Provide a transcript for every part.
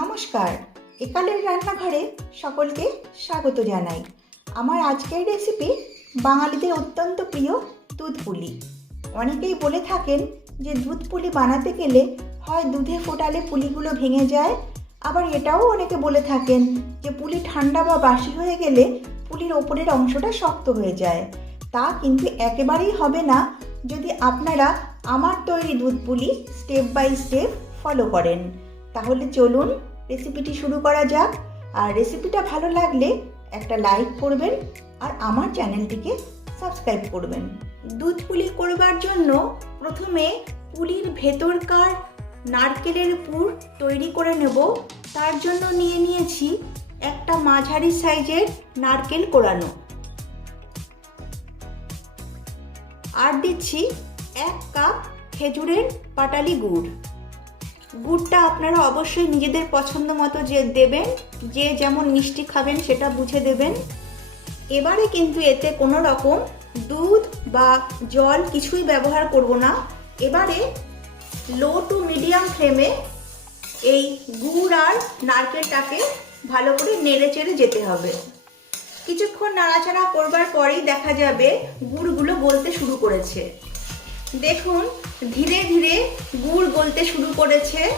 নমস্কার। একালের রান্নাঘরে সকলকে স্বাগত জানাই। আমার আজকের রেসিপি বাঙালিদের অত্যন্ত প্রিয় দুধ পুলি। অনেকেই বলে থাকেন যে দুধ পুলি বানাতে গেলে হয় দুধে ফোটালে পুলিগুলো ভেঙে যায়। আবার এটাও অনেকে বলে থাকেন যে পুলি ঠান্ডা বা বাসি হয়ে গেলে পুলির ওপরের অংশটা শক্ত হয়ে যায়। তা কিন্তু একেবারেই হবে না যদি আপনারা আমার তৈরি দুধ পুলি স্টেপ বাই স্টেপ ফলো করেন। তাহলে চলুন রেসিপিটি শুরু করা যাক। আর রেসিপিটা ভালো লাগলে একটা লাইক করবেন আর আমার চ্যানেলটিকে সাবস্ক্রাইব করবেন। দুধ পুলি করবার জন্য প্রথমে পুলির ভেতরকার নারকেলের পুর তৈরি করে নেব। তার জন্য নিয়ে নিয়েছি একটা মাঝারি সাইজের নারকেল কোড়ানো আর দিচ্ছি এক কাপ খেজুরের পাটালি গুড়। গুড়টা আপনারা অবশ্যই নিজেদের পছন্দ মতো যে দেবেন, যে যেমন মিষ্টি খাবেন সেটা বুঝে দেবেন। এবারে কিন্তু এতে কোনো রকম দুধ বা জল কিছুই ব্যবহার করব না। এবারে লো টু মিডিয়াম ফ্লেমে এই গুড় আর নারকেলটাকে ভালো করে নেড়ে চেড়ে যেতে হবে। কিছুক্ষণ নাড়াচাড়া করবার পরেই দেখা যাবে গুড়গুলো গলতে শুরু করেছে। দেখুন, ধীরে ধীরে গুড় গলতে শুরু করেছে।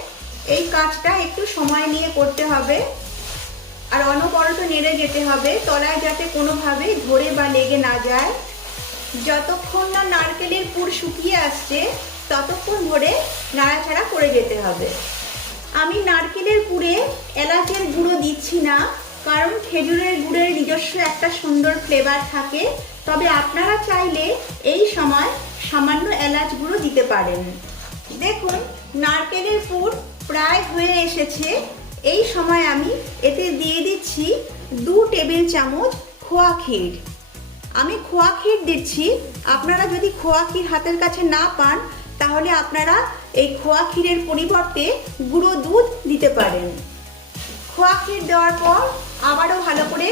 এই কাজটা একটু সময় নিয়ে করতে হবে। আর অনবরত নেড়ে যেতে হবে, তলায় যাতে কোনোভাবে ধরে বা লেগে না যায়। যতক্ষণ না নারকেলের পুর শুকিয়ে আসছে, ততক্ষণ ধরে নাড়াচাড়া করে যেতে হবে। আমি নারকেলের পুরে এলাচের গুঁড়ো দিচ্ছি না, কারণ খেজুরের গুড়ের নিজস্ব একটা সুন্দর ফ্লেভার থাকে। তবে আপনারা চাইলে এই সময় সামান্য এলাচ গুঁড়ো দিতে পারেন। দেখুন, নারকেলের পুর প্রায় হয়ে এসেছে। এই সময় আমি এতে দিয়ে দিচ্ছি দু টেবিল চামচ খোয়া ক্ষীর। আমি খোয়া ক্ষীর দিচ্ছি। আপনারা যদি খোয়া ক্ষীর হাতের কাছে না পান, তাহলে আপনারা এই খোয়া ক্ষীরের পরিবর্তে গুঁড়ো দুধ দিতে পারেন। খোয়া ক্ষীর দেওয়ার পর আবারও ভালো করে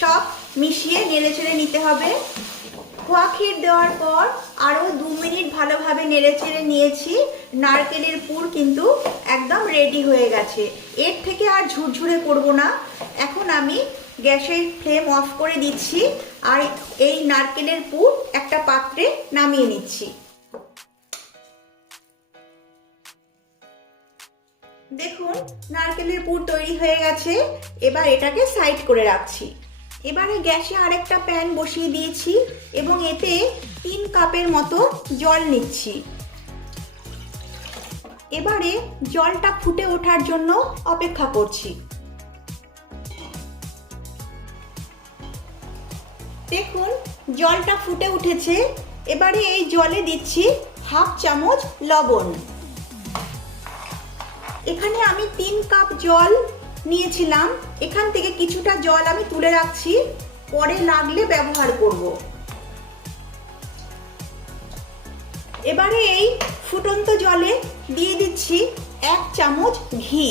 সব মিশিয়ে নেড়ে চেড়ে নিতে হবে। খোয়া ক্ষীর দেওয়ার পর আরও দু মিনিট ভালোভাবে নেড়ে চেড়ে নিয়েছি। নারকেলের পুর কিন্তু একদম রেডি হয়ে গেছে। এর থেকে আর ঝুরঝুরে করব না। এখন আমি গ্যাসের ফ্লেম অফ করে দিচ্ছি আর এই নারকেলের পুর একটা পাত্রে নামিয়ে নিচ্ছি। দেখুন, নারকেলের পুর তৈরি হয়ে গেছে। এবার এটাকে সাইড করে রাখছি। এবারে গ্যাসে আরেকটা প্যান বসিয়ে দিয়েছি এবং এতে তিন কাপের মতো জল নিচ্ছি। এবারে জলটা ফুটে ওঠার জন্য অপেক্ষা করছি। দেখুন, জলটা ফুটে উঠেছে। এবারে এই জলে দিচ্ছি হাফ চামচ লবণ। এখানে আমি তিন কাপ জল নিয়েছিলাম। এখান থেকে কিছুটা জল আমি তুলে রাখছি। পরে লাগলে ব্যবহার করব। এবারে এই ফুটন্ত জলে দিয়ে দিচ্ছি এক চামচ ঘি।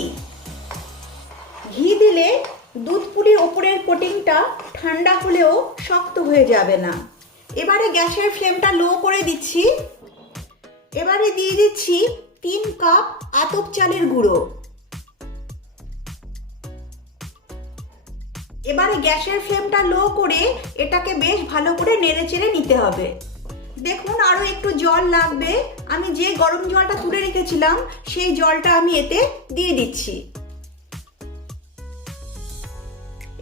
ঘি দিলে দুধ পুলির ওপরের কোটিংটা ঠান্ডা হলেও শক্ত হয়ে যাবে না। এবারে গ্যাসের ফ্লেমটা লো করে দিচ্ছি। এবারে দিয়ে দিচ্ছি তিন কাপ আতপ চালের গুঁড়ো। এবারে গ্যাসের ফ্লেমটা লো করে এটাকে বেশ ভালো করে নেড়ে চেড়ে নিতে হবে। দেখুন আরও একটু জল লাগবে। আমি যে গরম জলটা তুলে রেখেছিলাম, সেই জলটা আমি এতে দিয়ে দিচ্ছি।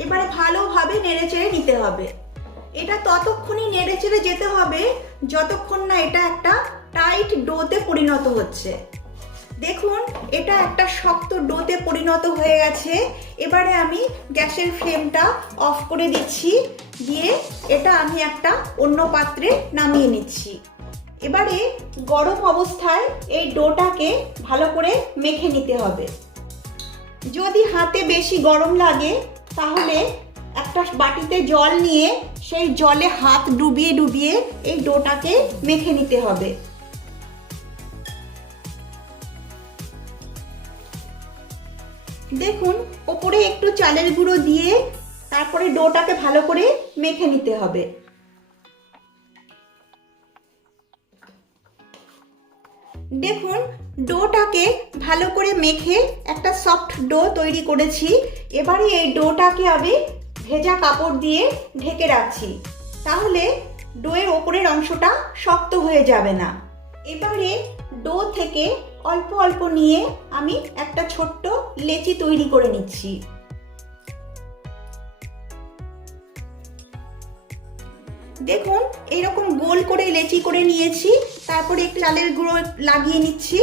এবারে ভালোভাবে নেড়ে চেড়ে নিতে হবে। এটা ততক্ষণই নেড়ে চেড়ে যেতে হবে, যতক্ষণ না এটা একটা টাইট ডোতে পরিণত হচ্ছে। দেখুন, এটা একটা শক্ত ডোতে পরিণত হয়ে গেছে। এবারে আমি গ্যাসের ফ্লেমটা অফ করে দিচ্ছি। দিয়ে এটা আমি একটা অন্য পাত্রে নামিয়ে নিচ্ছি। এবারে গরম অবস্থায় এই ডোটাকে ভালো করে মেখে নিতে হবে। যদি হাতে বেশি গরম লাগে, তাহলে একটা বাটিতে জল নিয়ে সেই জলে হাত ডুবিয়ে ডুবিয়ে এই ডোটাকে মেখে নিতে হবে। দেখুন, ওপরে একটু চালের গুঁড়ো দিয়ে তারপরে ডোটাকে ভালো করে মেখে নিতে হবে। দেখুন, ডোটাকে ভালো করে মেখে একটা সফট ডো তৈরি করেছি। এবারে এই ডোটাকে আমি ভেজা কাপড় দিয়ে ঢেকে রাখছি। তাহলে ডোয়ের ওপরের অংশটা শক্ত হয়ে যাবে না। এবারে ডো থেকে অল্প অল্প নিয়ে আমি একটা ছোট্ট লেচি তৈরি করে নিচ্ছি। দেখুন, এইরকম গোল করে লেচি করে নিয়েছি, তারপরে একটু চালের গুঁড়ো লাগিয়ে নিচ্ছি।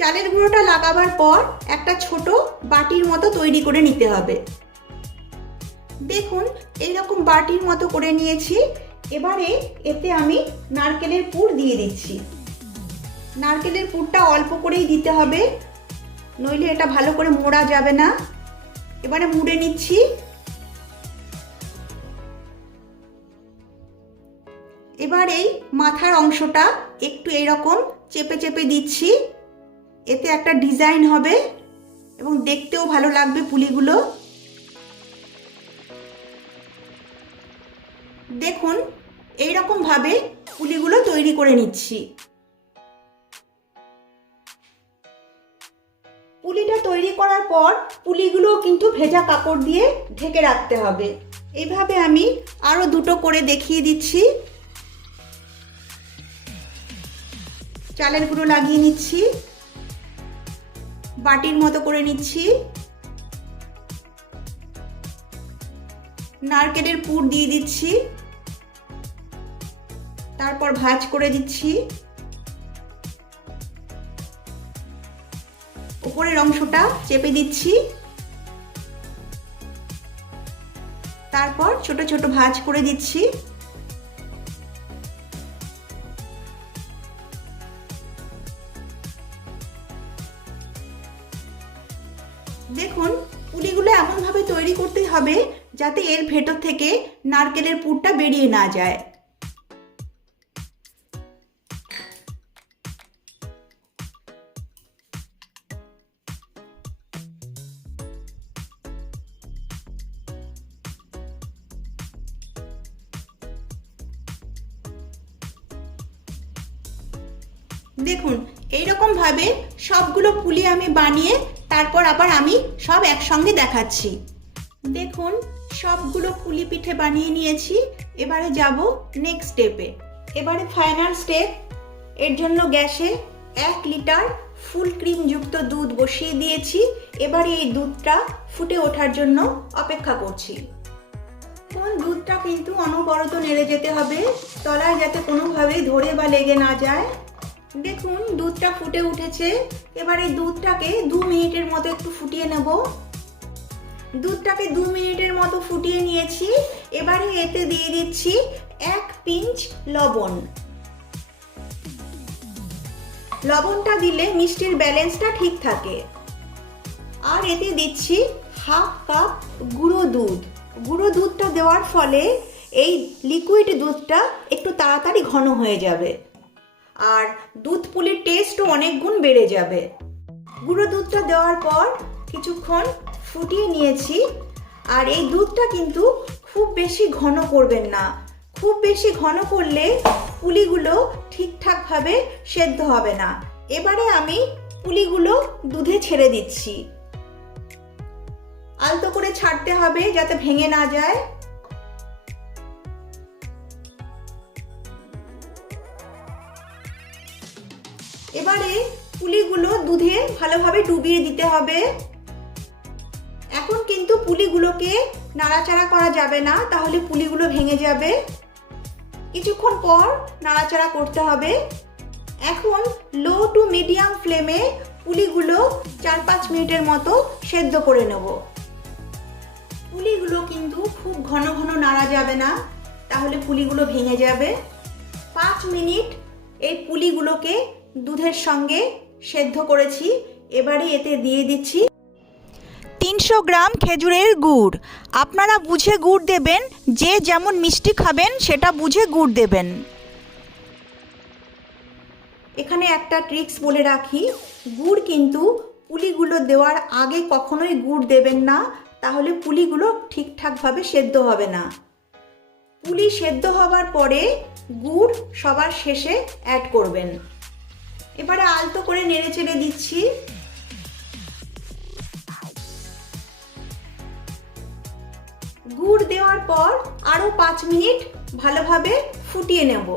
চালের গুঁড়োটা লাগাবার পর একটা ছোট বাটির মতো তৈরি করে নিতে হবে। দেখুন, এইরকম বাটির মতো করে নিয়েছি এবারে এতে আমি নারকেলের পুর দিয়ে দিচ্ছি। নারকেলের পুরটা অল্প করেই দিতে হবে, নইলে এটা ভালো করে মোড়া যাবে না। এবারে মুড়ে নিচ্ছি। এবার এই মাথার অংশটা একটু এরকম চেপে চেপে দিচ্ছি। এতে একটা ডিজাইন হবে এবং দেখতেও ভালো লাগবে পুলিগুলো। দেখুন এই রকম ভাবে পুলিগুলো তৈরি করে নিচ্ছি। পুলিটা তৈরি করার পর পুলিগুলো কিন্তু ভেজা কাপড় দিয়ে ঢেকে রাখতে হবে। এইভাবে আমি আরও দুটো করে দেখিয়ে দিচ্ছি। চালের গুঁড়ো লাগিয়ে নিচ্ছি। বাটির মতো করে নিচ্ছি। নারকেলের পুর দিয়ে দিচ্ছি। তারপর ভাজ করে দিচ্ছি। উপরের অংশটা চেপে দিচ্ছি। তারপর ছোট ছোট ভাজ করে দিচ্ছি। দেখুন, পুলিগুলো এমনভাবে তৈরি করতে হবে যাতে এর ভেতর থেকে নারকেলের পুরটা বেরিয়ে না যায়। দেখুন, এইরকম ভাবে সবগুলো পুলি আমি বানিয়ে তারপর আবার আমি সব একসঙ্গে দেখাচ্ছি। দেখুন, সবগুলো পুলি পিঠে বানিয়ে নিয়েছি। এবারে যাব নেক্সট স্টেপে এবারে ফাইনাল স্টেপ এর জন্য গ্যাসে এক লিটার ফুল ক্রিম যুক্ত দুধ বসিয়ে দিয়েছি। এবারে এই দুধটা ফুটে ওঠার জন্য অপেক্ষা করছি। কোন দুধটা কিন্তু অনবরত নেড়ে যেতে হবে, তলায় যাতে কোনোভাবেই ধরে বা লেগে না যায়। দেখুন, দুধটা ফুটে উঠেছে। এবার এই দুধটাকে দু মিনিটের মতো একটু ফুটিয়ে নেব। দুধটাকে দু মিনিটের মতো ফুটিয়ে নিয়েছি। এবারে এতে দিয়ে দিচ্ছি এক পিঞ্চ লবণ। লবণটা দিলে মিষ্টির ব্যালেন্সটা ঠিক থাকে। আর এতে দিচ্ছি হাফ কাপ গুঁড়ো দুধ। গুঁড়ো দুধটা দেওয়ার ফলে এই লিকুইড দুধটা একটু তাড়াতাড়ি ঘন হয়ে যাবে। আর দুধ পুলির টেস্টও অনেক গুণ বেড়ে যাবে। গুঁড়ো দুধটা দেওয়ার পর কিছুক্ষণ ফুটিয়ে নিয়েছি। আর এই দুধটা কিন্তু খুব বেশি ঘন করবেন না। খুব বেশি ঘন করলে পুলিগুলো ঠিকঠাকভাবে সেদ্ধ হবে না। এবারে আমি পুলিগুলো দুধে ছেড়ে দিচ্ছি। আলতো করে ছাড়তে হবে যাতে ভেঙে না যায়। এবারে পুলিগুলো দুধে ভালোভাবে ডুবিয়ে দিতে হবে। এখন কিন্তু পুলিগুলোকে নাড়াচাড়া করা যাবে না, তাহলে পুলিগুলো ভেঙে যাবে। কিছুক্ষণ পর নাড়াচাড়া করতে হবে। এখন লো টু মিডিয়াম ফ্লেমে পুলিগুলো চার পাঁচ মিনিটের মতো সেদ্ধ করে নেব। পুলিগুলো কিন্তু খুব ঘন ঘন নাড়া যাবে না, তাহলে পুলিগুলো ভেঙে যাবে। পাঁচ মিনিট এই পুলিগুলোকে দুধের সঙ্গে সেদ্ধ করেছি। এবারে এতে দিয়ে দিচ্ছি তিনশো গ্রাম খেজুরের গুড়। আপনারা বুঝে গুড় দেবেন, যে যেমন মিষ্টি খাবেন, সেটা বুঝে গুড় দেবেন। এখানে একটা ট্রিক্স বলে রাখি, গুড় কিন্তু পুলিগুলো দেওয়ার আগে কখনোই গুড় দেবেন না, তাহলে পুলিগুলো ঠিকঠাকভাবে সেদ্ধ হবে না। পুলি সেদ্ধ হবার পরে গুড় সবার শেষে অ্যাড করবেন। এবারে আলতো করে নেড়ে চেড়ে দিচ্ছি। গুড় দেওয়ার পর আরও পাঁচ মিনিট ভালোভাবে ফুটিয়ে নেব।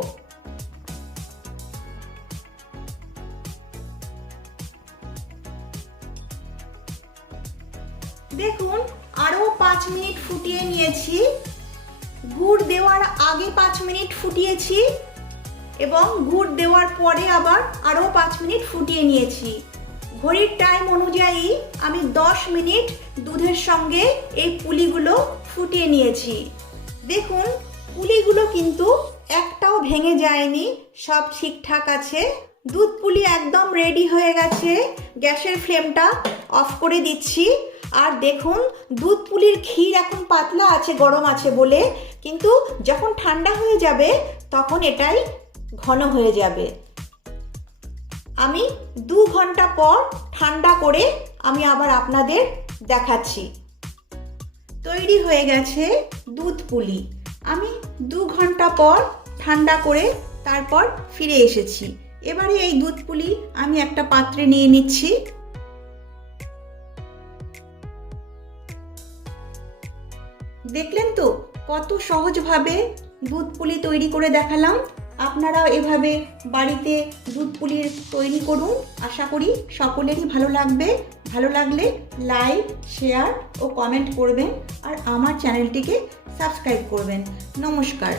দেখুন আরও পাঁচ মিনিট ফুটিয়ে নিয়েছি। গুড় দেওয়ার আগে পাঁচ মিনিট ফুটিয়েছি। এবং গুড় দেওয়ার পরে আবার আরও পাঁচ মিনিট ফুটিয়ে নিয়েছি। ঘড়ির টাইম অনুযায়ী আমি দশ মিনিট দুধের সঙ্গে এই পুলিগুলো ফুটিয়ে নিয়েছি। দেখুন, পুলিগুলো কিন্তু একটাও ভেঙে যায়নি, সব ঠিকঠাক আছে। দুধ পুলি একদম রেডি হয়ে গেছে, গ্যাসের ফ্লেমটা অফ করে দিচ্ছি। আর দেখুন, দুধ পুলির ক্ষীর এখন পাতলা আছে, গরম আছে বলে। কিন্তু যখন ঠান্ডা হয়ে যাবে, তখন এটাই ঘন হয়ে যাবে। আমি দু ঘণ্টা পর ঠান্ডা করে আমি আবার আপনাদের দেখাচ্ছি। তৈরি হয়ে গেছে দুধ পুলি। আমি দু ঘণ্টা পর ঠান্ডা করে তারপর ফিরে এসেছি। এবারে এই দুধ পুলি আমি একটা পাত্রে নিয়ে নিচ্ছি। দেখলেন তো কত সহজভাবে দুধ পুলি তৈরি করে দেখালাম। আপনারাও এভাবে বাড়িতে দুধ পুলির তৈরি করুন। আশা করি সকলেরই ভালো লাগবে। ভালো লাগলে লাইক, শেয়ার ও কমেন্ট করবেন। আর আমার চ্যানেলটিকে সাবস্ক্রাইব করবেন। নমস্কার।